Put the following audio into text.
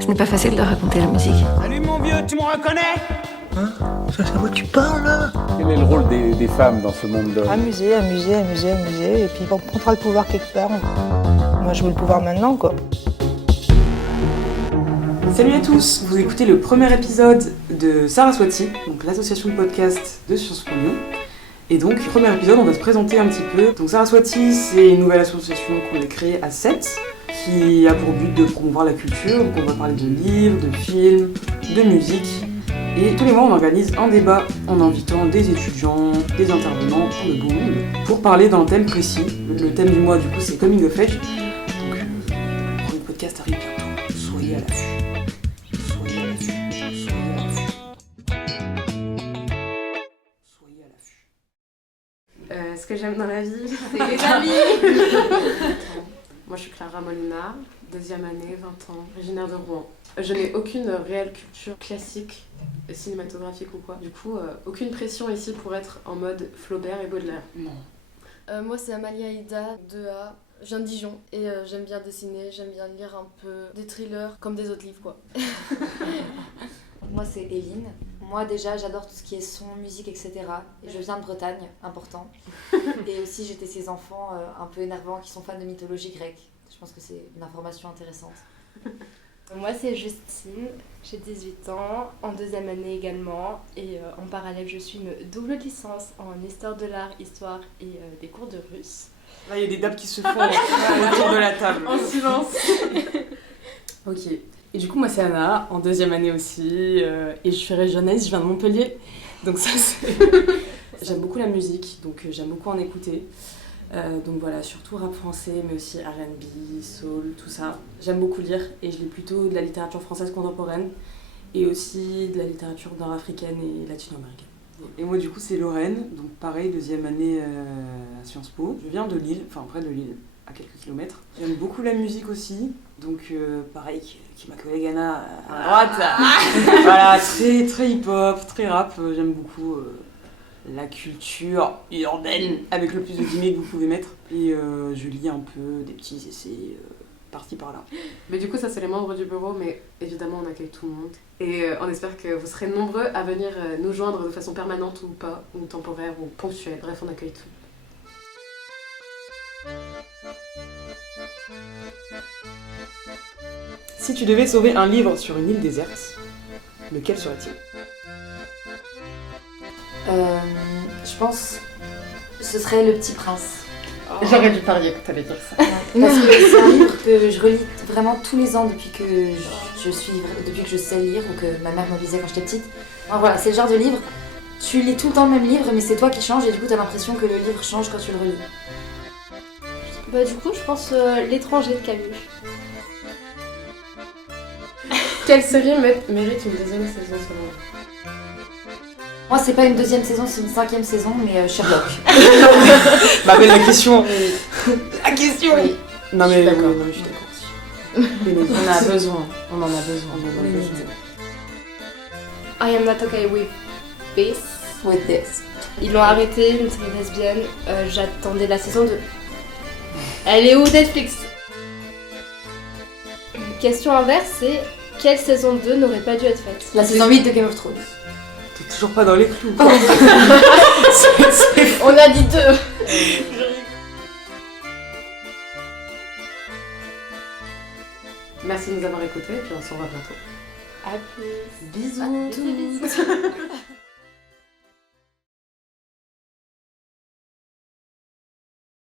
Ce n'est pas facile de raconter la musique. Salut mon vieux, tu me reconnais? Hein? C'est à moi que tu parles là? Quel est le rôle des femmes dans ce monde d'hommes? Amuser, et puis on prendra le pouvoir quelque part. Moi je veux le pouvoir maintenant quoi. Salut à tous, vous écoutez le premier épisode de Saraswati, donc l'association de podcast de Sciences Po Lyon. Et donc, premier épisode, on va se présenter un petit peu. Donc Saraswati, c'est une nouvelle association qu'on a créée à 7, qui a pour but de promouvoir la culture. Donc on va parler de livres, de films, de musique. Et tous les mois, on organise un débat en invitant des étudiants, des intervenants, pour le beau monde, pour parler d'un thème précis. Le thème du mois, du coup, c'est Coming of Age. Donc le premier podcast arrive bientôt. Soyez à l'affût. Ce que j'aime dans la vie, c'est les amis. Moi, je suis Clara Molinard, deuxième année, 20 ans, originaire de Rouen. Je n'ai aucune réelle culture classique, cinématographique ou quoi. Du coup, aucune pression ici pour être en mode Flaubert et Baudelaire. Non. Moi, c'est Amalia Ida, 2A. Je viens de Dijon et j'aime bien dessiner, j'aime bien lire un peu des thrillers comme des autres livres, quoi. Moi, c'est Eline. Moi, déjà, j'adore tout ce qui est son, musique, etc. Et je viens de Bretagne, important. Et aussi, j'étais ces enfants un peu énervants qui sont fans de mythologie grecque. Je pense que c'est une information intéressante. Moi, c'est Justine. J'ai 18 ans, en deuxième année également. Et en parallèle, je suis une double licence en histoire de l'art, histoire et des cours de russe. Là, il y a des dames qui se font autour de la table. En silence. Ok. Et du coup, moi, c'est Anna, en deuxième année aussi, et je suis régionnaise, je viens de Montpellier, donc ça, c'est... J'aime beaucoup la musique, donc j'aime beaucoup en écouter. Donc voilà, surtout rap français, mais aussi R&B, soul, tout ça. J'aime beaucoup lire, et je lis plutôt de la littérature française contemporaine, et aussi de la littérature nord-africaine et latino-américaine. Et moi, du coup, c'est Lorraine, donc pareil, deuxième année à Sciences Po. Je viens de Lille, enfin près de Lille, à quelques kilomètres. J'aime beaucoup la musique aussi, donc pareil, qui ma collègue Anna à droite. Voilà, très, très hip-hop, très rap, j'aime beaucoup la culture urbaine, avec le plus de guillemets que vous pouvez mettre. Et je lis un peu des petits essais par-ci par-là. Mais du coup, ça c'est les membres du bureau, mais évidemment on accueille tout le monde. Et on espère que vous serez nombreux à venir nous joindre de façon permanente ou pas, ou temporaire ou ponctuelle. Bref, on accueille tout. Si tu devais sauver un livre sur une île déserte, lequel serait-il? Je pense que ce serait Le Petit Prince. J'aurais dû parier que t'allais dire ça. Parce que c'est un livre que je relis vraiment tous les ans depuis que je sais lire ou que ma mère me lisait quand j'étais petite. Alors voilà, c'est le genre de livre, tu lis tout le temps le même livre mais c'est toi qui changes et du coup t'as l'impression que le livre change quand tu le relis. Bah du coup, je pense L'étranger de Camus. Quelle série mérite une deuxième saison selon vous? Moi c'est pas une deuxième saison, c'est une 5e saison mais Sherlock. Bah mais la question. La question. Oui. Non mais je suis d'accord. je suis d'accord aussi. On en a besoin. I am not okay with this. With this. Ils l'ont arrêté, une série lesbienne. J'attendais la saison 2. Elle est où Netflix? Question inverse, c'est quelle saison 2 n'aurait pas dû être faite? La saison 8 de Game of Thrones. T'es toujours pas dans les clous. On a dit 2. Merci de nous avoir écoutés et puis on se revoit bientôt. À plus. Bisous. Bisous.